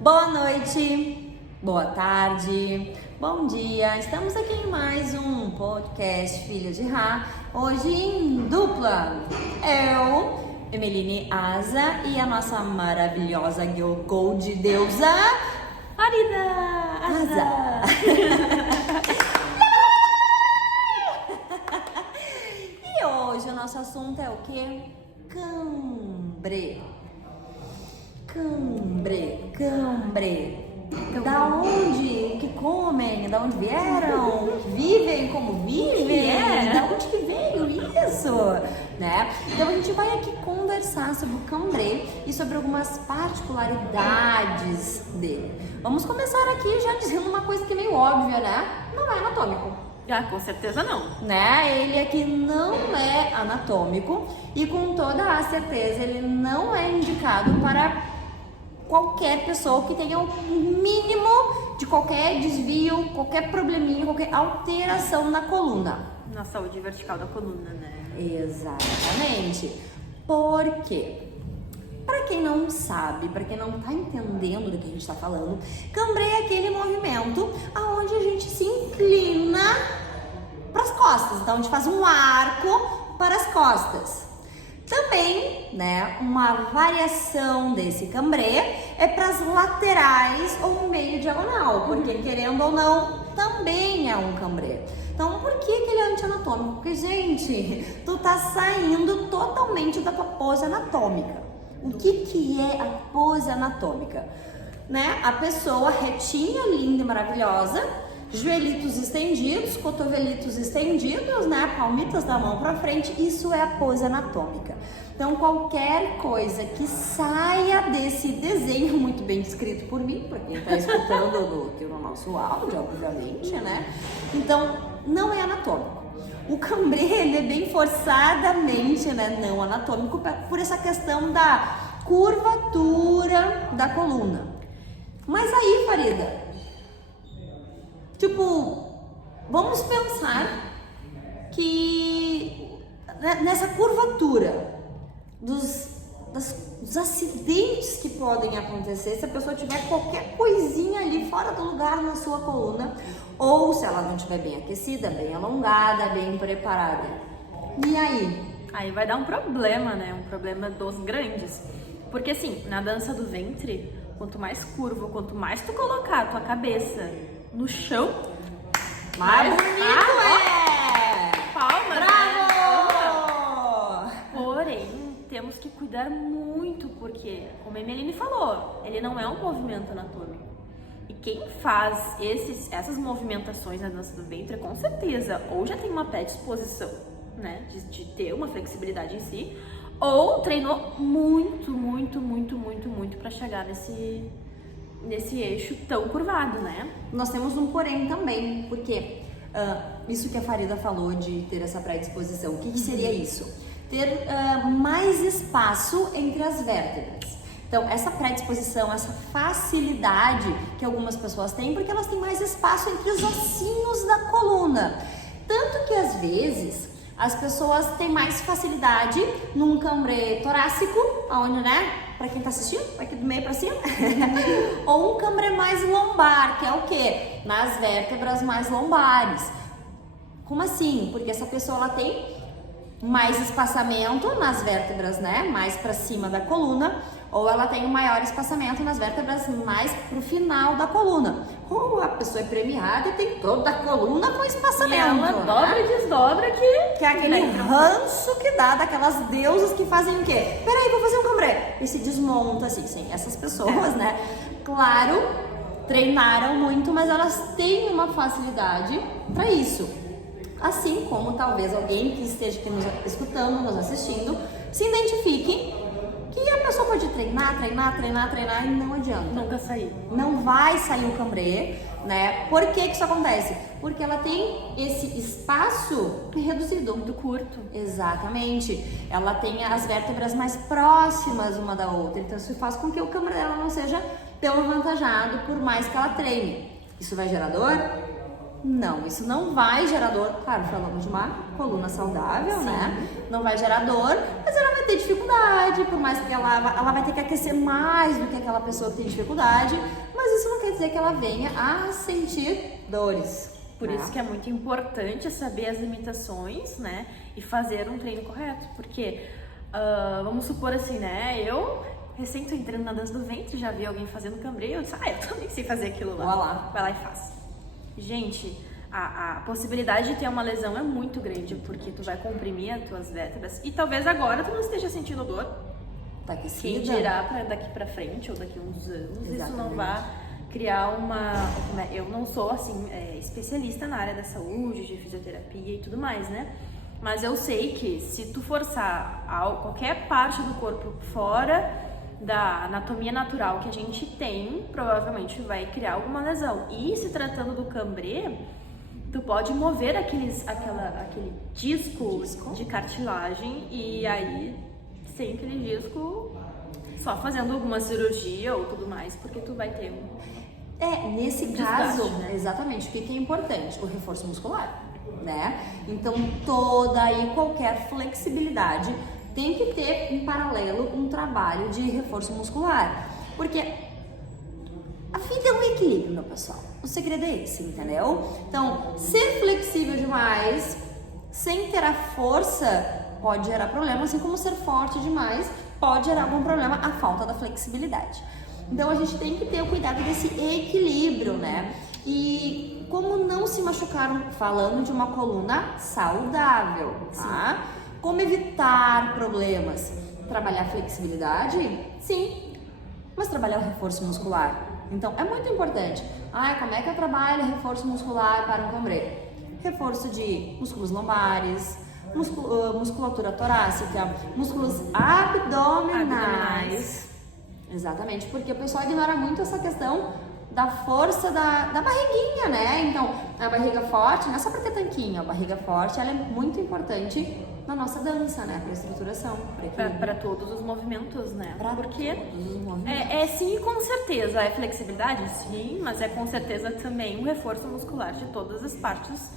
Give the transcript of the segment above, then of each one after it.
Boa noite, boa tarde, bom dia. Estamos aqui em mais um podcast Filha de Rá. Hoje em dupla. Eu, Emeline Asa, e a nossa maravilhosa Gold deusa Farida Asa. E hoje o nosso assunto é o quê? Cambre. Da onde que comem? Da onde vieram? Vivem como vivem? Da onde que veio isso? Né? Então a gente vai aqui conversar sobre o cambre e sobre algumas particularidades dele. Vamos começar aqui já dizendo uma coisa que é meio óbvia, né? Não é anatômico. Com certeza não. Né? Ele aqui não é anatômico e com toda a certeza ele não é indicado para qualquer pessoa que tenha o mínimo de qualquer desvio, qualquer probleminha, qualquer alteração na coluna. Na saúde vertical da coluna, né? Exatamente. Por quê? Para quem não sabe, para quem não tá entendendo do que a gente está falando, cambre é aquele movimento aonde a gente se inclina para as costas. Então a gente faz um arco para as costas. Também, né, uma variação desse cambre é para as laterais ou meio diagonal, porque querendo ou não, também é um cambre. Então, por que ele é anti-anatômico? Porque, gente, tu tá saindo totalmente da tua pose anatômica. O que é a pose anatômica? Né? A pessoa retinha, linda e maravilhosa, joelhitos estendidos, cotovelitos estendidos, né? Palmitas da mão para frente, isso é a pose anatômica. Então, qualquer coisa que saia desse desenho muito bem descrito por mim, para quem está escutando aqui no nosso áudio, obviamente, né? Então, não é anatômico. O cambre, ele é bem forçadamente, né, não anatômico por essa questão da curvatura da coluna. Mas aí, Farida, tipo, vamos pensar que nessa curvatura dos acidentes que podem acontecer se a pessoa tiver qualquer coisinha ali fora do lugar na sua coluna, ou se ela não estiver bem aquecida, bem alongada, bem preparada. E aí? Aí vai dar um problema, né? Um problema dos grandes. Porque assim, na dança do ventre, quanto mais curvo, quanto mais tu colocar a tua cabeça no chão, Mais bonito é! Palmas, Bravo! né? Porém, temos que cuidar muito, porque, como a Emeline falou, ele não é um movimento anatômico. E quem faz essas movimentações na dança do ventre, com certeza, ou já tem uma predisposição, né, de ter uma flexibilidade em si, ou treinou muito para chegar nesse eixo tão curvado, né? Nós temos um porém também, porque isso que a Farida falou de ter essa predisposição, o que seria isso? Ter mais espaço entre as vértebras. Então, essa predisposição, essa facilidade que algumas pessoas têm, porque elas têm mais espaço entre os ossinhos da coluna. Tanto que, às vezes, as pessoas têm mais facilidade num cambre torácico, onde, né, pra quem tá assistindo, aqui do meio pra cima, ou um cambre mais lombar, que é o quê? Nas vértebras mais lombares. Como assim? Porque essa pessoa, ela tem mais espaçamento nas vértebras, né, mais para cima da coluna, ou ela tem um maior espaçamento nas vértebras mais pro final da coluna. Ou a pessoa é premiada e tem toda a coluna com espaçamento. E ela dobra e desdobra que é aquele ranço que dá daquelas deusas que fazem o quê? Peraí, vou fazer um cambre. E se desmonta assim, sim, essas pessoas, né, claro, treinaram muito, mas elas têm uma facilidade para isso. Assim como talvez alguém que esteja aqui nos escutando, nos assistindo, se identifique que a pessoa pode treinar e não adianta. Nunca sair. Não vai sair o cambre, né? Por que isso acontece? Porque ela tem esse espaço reduzido. Muito curto. Exatamente. Ela tem as vértebras mais próximas uma da outra. Então isso faz com que o cambre dela não seja tão avantajado por mais que ela treine. Isso vai gerar dor? Não, isso não vai gerar dor. Claro, falamos de uma coluna saudável, né? Não vai gerar dor, mas ela vai ter dificuldade, por mais que ela vai ter que aquecer mais do que aquela pessoa que tem dificuldade, mas isso não quer dizer que ela venha a sentir dores. Por isso que é muito importante saber as limitações, né? E fazer um treino correto. Porque, vamos supor assim, né? Eu recém tô entrando na dança do ventre, já vi alguém fazendo cambreio, eu disse, eu também sei fazer aquilo lá. Vai lá. Vai lá e faz. Gente, a possibilidade de ter uma lesão é muito grande, porque tu vai comprimir as tuas vértebras e talvez agora tu não esteja sentindo dor. Tá aquecida. Quem dirá daqui pra frente ou daqui a uns anos, Exatamente. isso não vai criar uma... Eu não sou, assim, especialista na área da saúde, de fisioterapia e tudo mais, né? Mas eu sei que se tu forçar qualquer parte do corpo fora da anatomia natural que a gente tem, provavelmente vai criar alguma lesão. E se tratando do cambrê, tu pode mover aquele disco de cartilagem e aí, sem aquele disco, só fazendo alguma cirurgia ou tudo mais, porque tu vai ter nesse desgaste, caso, né? exatamente, o que é importante? O reforço muscular, né? Então, toda e qualquer flexibilidade tem que ter em paralelo um trabalho de reforço muscular, porque a vida é um equilíbrio, meu pessoal. O segredo é esse, entendeu? Então, ser flexível demais, sem ter a força, pode gerar problema, assim como ser forte demais pode gerar algum problema, a falta da flexibilidade. Então, a gente tem que ter o cuidado desse equilíbrio, né? E como não se machucaram falando de uma coluna saudável, tá? Como evitar problemas? Trabalhar a flexibilidade? Sim, mas trabalhar o reforço muscular. Então, é muito importante. Como é que eu trabalho reforço muscular para um cambrê? Reforço de músculos lombares, musculatura torácica, músculos abdominais. Exatamente, porque o pessoal ignora muito essa questão da força da barriguinha, né? Então, a barriga forte não é só para ter tanquinho, a barriga forte ela é muito importante na nossa dança, né? Para estruturação, para todos os movimentos, né? Porque todos os movimentos. Sim, com certeza. É flexibilidade? Sim, mas é com certeza também um reforço muscular de todas as partes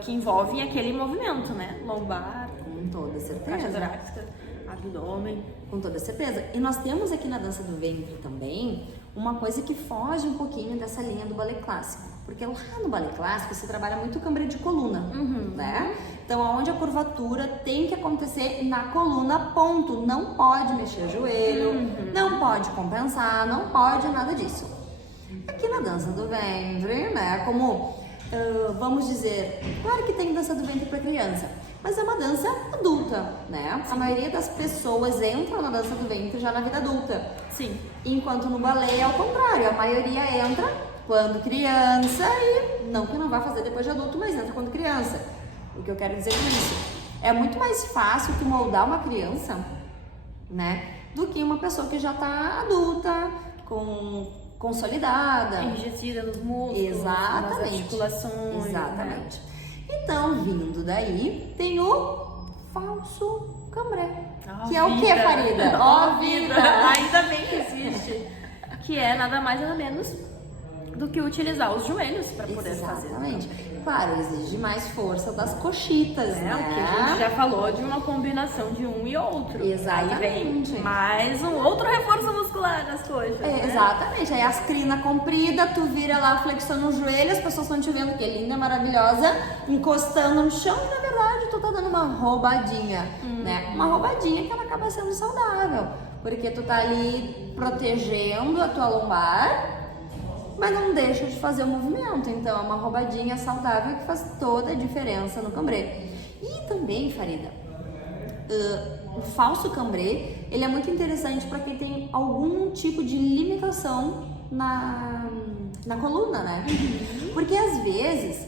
que envolvem aquele movimento, né? Lombar, com toda certeza. caixa torácica, abdômen. Com toda certeza. E nós temos aqui na dança do ventre também uma coisa que foge um pouquinho dessa linha do balé clássico. Porque lá no balé clássico você trabalha muito cambrê de coluna, né? Então, onde a curvatura tem que acontecer na coluna, ponto. Não pode mexer o joelho, não pode compensar, não pode nada disso. Aqui na dança do ventre, né? Como, vamos dizer, claro que tem dança do ventre para criança, mas é uma dança adulta, né? A maioria das pessoas entram na dança do ventre já na vida adulta. Sim. Enquanto no balé é ao contrário, a maioria entra quando criança e não que não vai fazer depois de adulto, mas entra quando criança. O que eu quero dizer com isso? É muito mais fácil tu moldar uma criança, né? Do que uma pessoa que já tá adulta, consolidada. Enrijecida nos músculos, exatamente, nas articulações. Exatamente. Né? Então, vindo daí, tem o falso cambré. Que é o que, Farida? Ó vida! Ainda bem que existe. Que é nada mais nada menos do que utilizar os joelhos para poder fazer. Exatamente. Claro, exige mais força das coxitas, né? O que a gente já falou de uma combinação de um e outro. Exatamente. Aí vem mais um outro reforço muscular nas coxas. Né? Exatamente. Aí as crinas compridas, tu vira lá, flexiona o joelho, as pessoas estão te vendo que é linda, maravilhosa, encostando no chão e na verdade tu tá dando uma roubadinha, né? Uma roubadinha que ela acaba sendo saudável, porque tu tá ali protegendo a tua lombar, mas não deixa de fazer o movimento. Então é uma roubadinha saudável que faz toda a diferença no cambrê. E também, Farida, o falso cambrê, ele é muito interessante para quem tem algum tipo de limitação na coluna, né? Porque às vezes,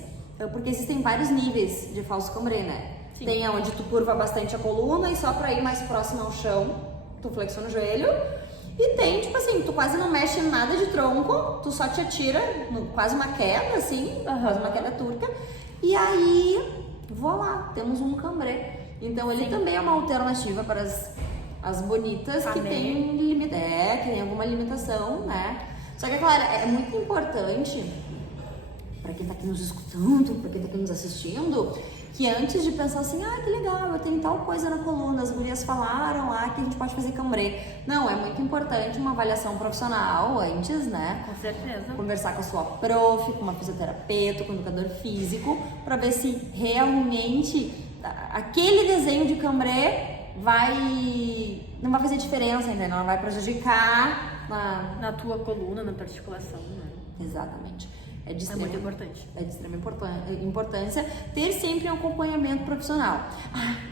porque existem vários níveis de falso cambrê, né? Sim. Tem onde tu curva bastante a coluna e só para ir mais próximo ao chão, tu flexiona o joelho. E tem, tipo assim, tu quase não mexe nada de tronco, tu só te atira, quase uma queda, assim, quase uma queda turca. E aí, voilá, temos um cambrê. Então, ele também é uma alternativa para as bonitas que tem alguma limitação, né? Só que, é claro, é muito importante para quem tá aqui nos escutando, para quem tá aqui nos assistindo, que antes de pensar assim, que legal, eu tenho tal coisa na coluna, as gurias falaram lá que a gente pode fazer cambrê. Não, é muito importante uma avaliação profissional antes, né? Com certeza. Conversar com a sua prof, com uma fisioterapeuta, com um educador físico, para ver se realmente aquele desenho de cambrê não vai fazer diferença, entendeu? Não vai prejudicar na tua coluna, na tua articulação, né? Exatamente. É muito importante. É de extrema importância ter sempre um acompanhamento profissional.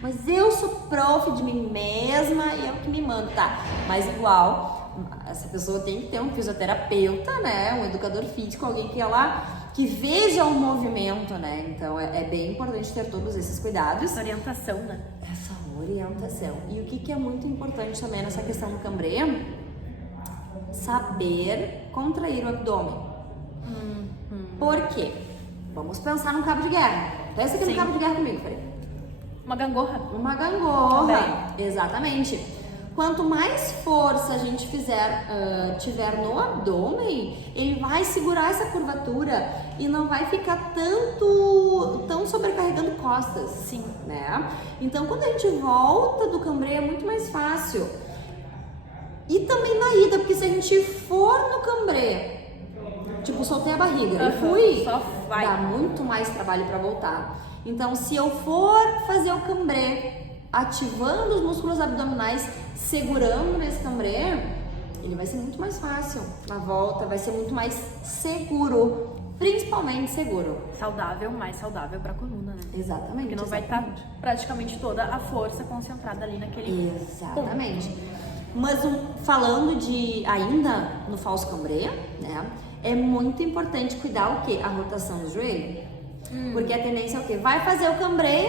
Mas eu sou prof de mim mesma e é o que me manda, tá? Mas igual, essa pessoa tem que ter um fisioterapeuta, né? Um educador físico, alguém que veja o movimento, né? Então é bem importante ter todos esses cuidados. Essa orientação, né? Essa orientação. E o que é muito importante também nessa questão do cambrê? Saber contrair o abdômen. Por quê? Vamos pensar num cabo de guerra. Pensa aqui no cabo de guerra comigo, Fred. Uma gangorra. Uma gangorra. Exatamente. Quanto mais força a gente tiver no abdômen, ele vai segurar essa curvatura e não vai ficar tão sobrecarregando costas. Sim. Né? Então, quando a gente volta do cambrê, é muito mais fácil. E também na ida, porque se a gente for no cambrê, tipo, soltei a barriga e fui, só vai. Dá muito mais trabalho para voltar. Então, se eu for fazer o cambrê, ativando os músculos abdominais, segurando nesse cambrê, ele vai ser muito mais fácil. Na volta vai ser muito mais seguro, principalmente seguro. Mais saudável para a coluna, né? Exatamente. Porque não vai estar praticamente toda a força concentrada ali naquele Exatamente. Ponto. Mas falando ainda no falso cambrê, né? É muito importante cuidar o quê? A rotação do joelho. Porque a tendência é o quê? Vai fazer o cambrê,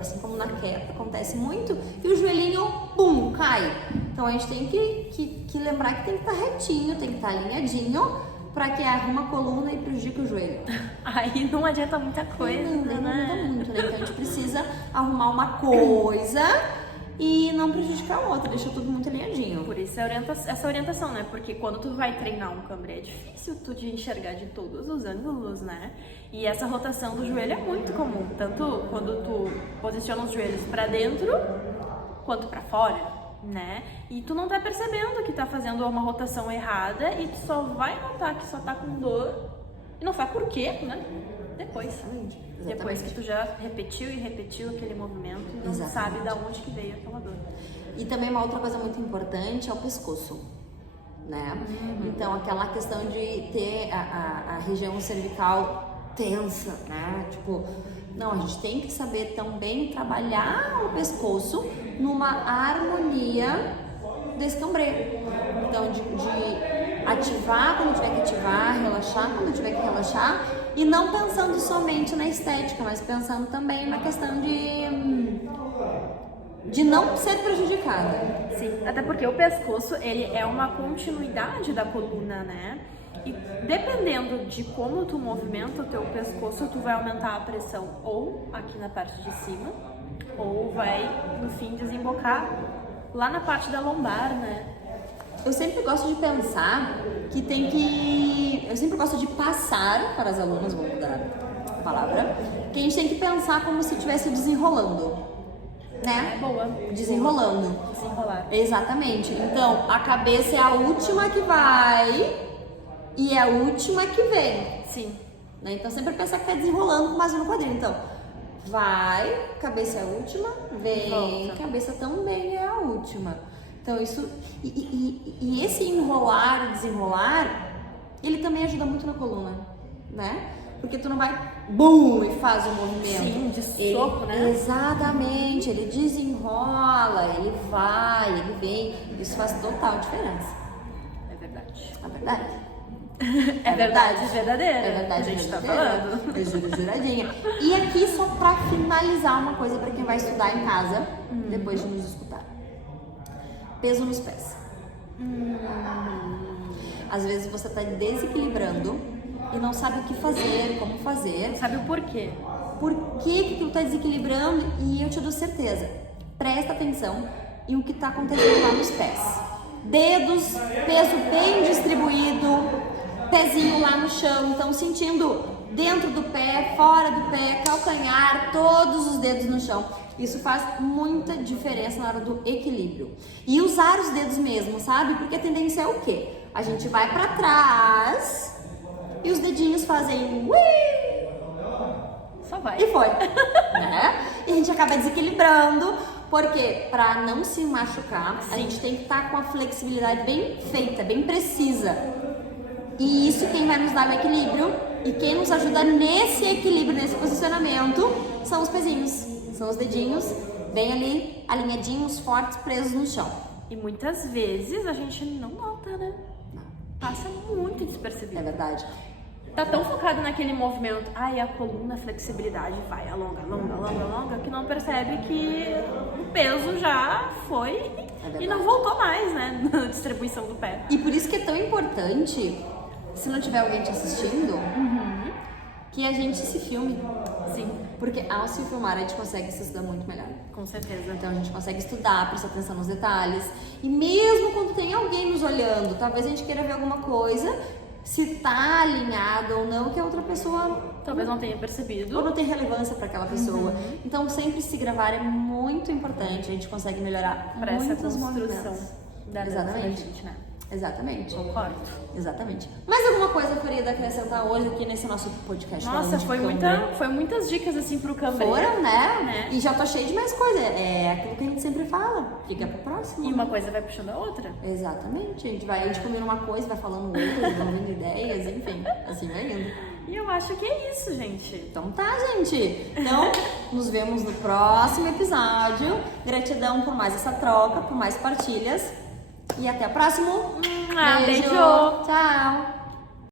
assim como na queda, acontece muito, e o joelhinho, pum, cai. Então a gente tem que lembrar que tem que estar retinho, tem que estar alinhadinho, para que arruma a coluna e prejudique o joelho. Aí não adianta muita coisa, não adianta muito, né? Então a gente precisa arrumar uma coisa e não prejudicar a outra, deixa tudo muito alinhadinho. Por isso essa orientação, né? Porque quando tu vai treinar um cambrê é difícil tu de enxergar de todos os ângulos, né? E essa rotação do joelho é muito comum, tanto quando tu posiciona os joelhos pra dentro quanto pra fora, né? E tu não tá percebendo que tá fazendo uma rotação errada e tu só vai notar que só tá com dor e não sabe por quê, né? Depois. Exatamente. Depois que tu já repetiu e repetiu aquele movimento, não sabe de onde que veio aquela dor. E também uma outra coisa muito importante é o pescoço, né? Então aquela questão de ter a região cervical tensa, né? Tipo, não, a gente tem que saber também trabalhar o pescoço numa harmonia desse cambrê. Então de ativar quando tiver que ativar, relaxar quando tiver que relaxar. E não pensando somente na estética, mas pensando também na questão de não ser prejudicada. Sim, até porque o pescoço, ele é uma continuidade da coluna, né? E dependendo de como tu movimenta o teu pescoço, tu vai aumentar a pressão ou aqui na parte de cima, ou vai, no fim, desembocar lá na parte da lombar, né? Eu sempre gosto de pensar eu sempre gosto de passar para as alunas, vou mudar a palavra, que a gente tem que pensar como se estivesse desenrolando, né? Boa. Desenrolando. Desenrolar. Exatamente. Então, a cabeça é a última que vai e é a última que vem. Sim. Né? Então, sempre pensar que tá desenrolando com base no quadril. Então, vai, cabeça é a última, vem, cabeça também é a última. Então, isso... E esse enrolar e desenrolar, ele também ajuda muito na coluna, né? Porque tu não vai, bum, e faz o movimento. Sim, de soco, né? Exatamente, ele desenrola, ele vai, ele vem. Isso faz total diferença. É verdade. É verdade? É verdade verdadeira. É verdade, a gente tá verdadeira. falando. É juradinha. E aqui, só pra finalizar uma coisa pra quem vai estudar em casa, depois de nos escutar. Peso nos pés. Às vezes você tá desequilibrando e não sabe o que fazer, como fazer. Sabe o porquê? Por que tu tá desequilibrando? E eu te dou certeza. Presta atenção em o que tá acontecendo lá nos pés. Dedos, peso bem distribuído, pezinho lá no chão, então sentindo dentro do pé, fora do pé, calcanhar, todos os dedos no chão. Isso faz muita diferença na hora do equilíbrio. E usar os dedos mesmo, sabe? Porque a tendência é o quê? A gente vai pra trás e os dedinhos fazem ui! Só vai. E foi. Né? E a gente acaba desequilibrando, porque pra não se machucar, a gente tem que estar com a flexibilidade bem feita, bem precisa. E isso quem vai nos dar o equilíbrio e quem nos ajuda nesse equilíbrio, nesse posicionamento, são os pezinhos, são os dedinhos, bem ali, alinhadinhos, fortes, presos no chão. E muitas vezes a gente não nota, né? Passa muito despercebido. É verdade. Tá tão focado naquele movimento, ai, a coluna, a flexibilidade vai, alonga, que não percebe que o peso já foi e não voltou mais, né, na distribuição do pé. E por isso que é tão importante, se não tiver alguém te assistindo, que a gente se filme. Sim. Porque ao se filmar a gente consegue se estudar muito melhor. Com certeza. Então a gente consegue estudar, prestar atenção nos detalhes. E mesmo quando tem alguém nos olhando, talvez a gente queira ver alguma coisa, se tá alinhado ou não, que a outra pessoa talvez não tenha percebido. ou não tem relevância para aquela pessoa. Então sempre se gravar é muito importante, a gente consegue melhorar Para essa muitos construção movimentos. da dança da Exatamente. gente, né? Exatamente. Concordo. Exatamente. Mais alguma coisa, Farida, acrescentar hoje aqui nesse nosso podcast? Nossa, falando de foi muitas dicas assim pro cambreiro. Foram, né? Né? E já tô cheio de mais coisa. É aquilo que a gente sempre fala. Fica pro próximo. E uma coisa vai puxando a outra. Exatamente. A gente combina uma coisa, vai falando outra, desenvolvendo ideias, enfim. Assim vai indo. E eu acho que é isso, gente. Então tá, gente. Então, nos vemos no próximo episódio. Gratidão por mais essa troca, por mais partilhas. E até o próximo. Beijo. Tchau.